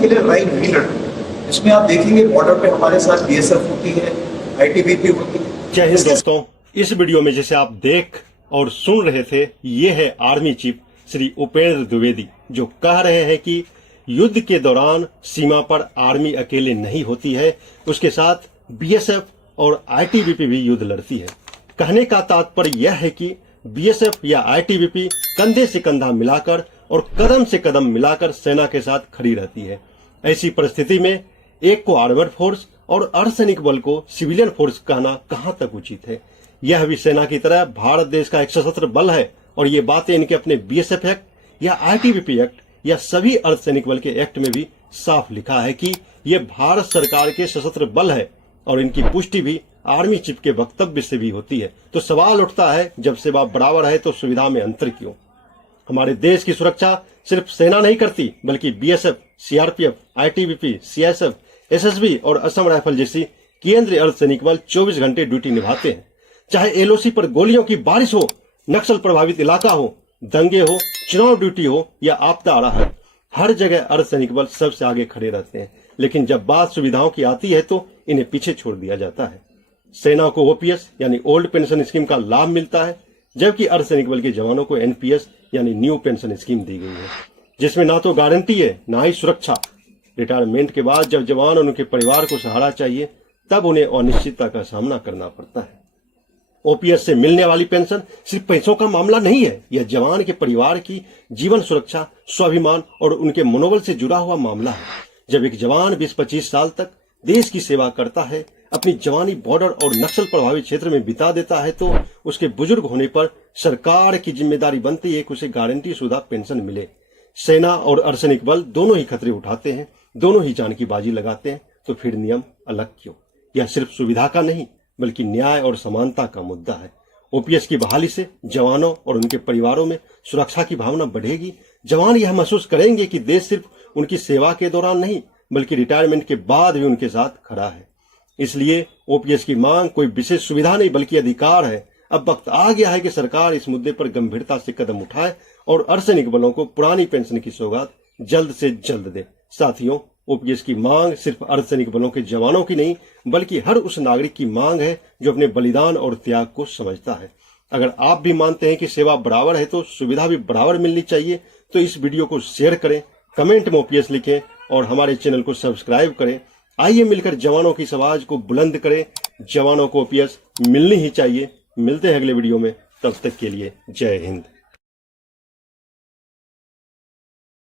के लिए right leader, इसमें आप देखेंगे बॉर्डर पे हमारे साथ बीएसएफ होती है, आईटीबीपी होती है। जय हिंद दोस्तों, इस वीडियो में जैसे आप देख और सुन रहे थे, ये है आर्मी चीफ श्री उपेंद्र द्विवेदी, जो कह रहे हैं कि युद्ध के दौरान सीमा पर आर्मी अकेले नहीं होती है, उसके साथ बीएसएफ और आईटीबीपी भी युद्ध लड़ती है। कहने का तात्पर्य यह है कि बीएसएफ या आईटीबीपी कंधे से कंधा मिलाकर और कदम से कदम मिलाकर सेना के साथ खड़ी रहती है। ऐसी परिस्थिति में एक को आर्मर्ड फोर्स और अर्धसैनिक बल को सिविलियन फोर्स कहना कहां तक उचित है। यह भी सेना की तरह भारत देश का एक सशस्त्र बल है और ये बातें इनके अपने बीएसएफ एक्ट या आईटीबीपी एक्ट या सभी अर्धसैनिक बल के एक्ट में भी साफ लिखा है कि ये भारत सरकार के सशस्त्र बल है और इनकी पुष्टि भी आर्मी चीफ के वक्तव्य से भी होती है। तो सवाल उठता है, जब सेवा बराबर है तो सुविधा में अंतर क्यों? हमारे देश की सुरक्षा सिर्फ सेना नहीं करती, बल्कि BSF, CRPF, ITBP, CSF, SSB और असम राइफल जैसी केंद्रीय अर्धसैनिक बल 24 घंटे ड्यूटी निभाते हैं। चाहे एलओसी पर गोलियों की बारिश हो, नक्सल प्रभावित इलाका हो, दंगे हो, चुनाव ड्यूटी हो या आपदा आ रहा है, हर जगह अर्धसैनिक बल सबसे आगे खड़े रहते हैं। लेकिन जब बात सुविधाओं की आती है तो इन्हें पीछे छोड़ दिया जाता है। सेना को ओपीएस यानी ओल्ड पेंशन स्कीम का लाभ मिलता है, जबकि अर्धसैनिक बल के जवानों को एनपीएस यानी न्यू पेंशन स्कीम दी गई है, जिसमें ना तो गारंटी है ना ही सुरक्षा। रिटायरमेंट के बाद जब जवान और उनके परिवार को सहारा चाहिए, तब उन्हें अनिश्चितता का सामना करना पड़ता है। ओपीएस से मिलने वाली पेंशन सिर्फ पैसों का मामला नहीं है, यह जवान के परिवार की जीवन सुरक्षा, स्वाभिमान और उनके मनोबल से जुड़ा हुआ मामला है। जब एक जवान 20-25 साल तक देश की सेवा करता है, अपनी जवानी बॉर्डर और नक्सल प्रभावित क्षेत्र में बिता देता है, तो उसके बुजुर्ग होने पर सरकार की जिम्मेदारी बनती है कि उसे गारंटी शुदा पेंशन मिले। सेना और अर्धसैनिक बल दोनों ही खतरे उठाते हैं, दोनों ही जान की बाजी लगाते हैं, तो फिर नियम अलग क्यों? यह सिर्फ सुविधा का नहीं, बल्कि न्याय और समानता का मुद्दा है। ओपीएस की बहाली से जवानों और उनके परिवारों में सुरक्षा की भावना बढ़ेगी। जवान यह महसूस करेंगे कि देश सिर्फ उनकी सेवा के दौरान नहीं, बल्कि रिटायरमेंट के बाद भी उनके साथ खड़ा है। इसलिए ओपीएस की मांग कोई विशेष सुविधा नहीं, बल्कि अधिकार है। अब वक्त आ गया है कि सरकार इस मुद्दे पर गंभीरता से कदम उठाए और अर्धसैनिक बलों को पुरानी पेंशन की सौगात जल्द से जल्द दे। साथियों, ओपीएस की मांग सिर्फ अर्धसैनिक बलों के जवानों की नहीं, बल्कि हर उस नागरिक की मांग है जो अपने बलिदान और त्याग को समझता है। अगर आप भी मानते हैं कि सेवा बराबर है तो सुविधा भी बराबर मिलनी चाहिए, तो इस वीडियो को शेयर करें, कमेंट में ओपीएस लिखें और हमारे चैनल को सब्सक्राइब करें। आइए मिलकर जवानों की आवाज को बुलंद करें। जवानों को ओपीएस मिलनी ही चाहिए। मिलते हैं अगले वीडियो में, तब तक के लिए जय हिंद।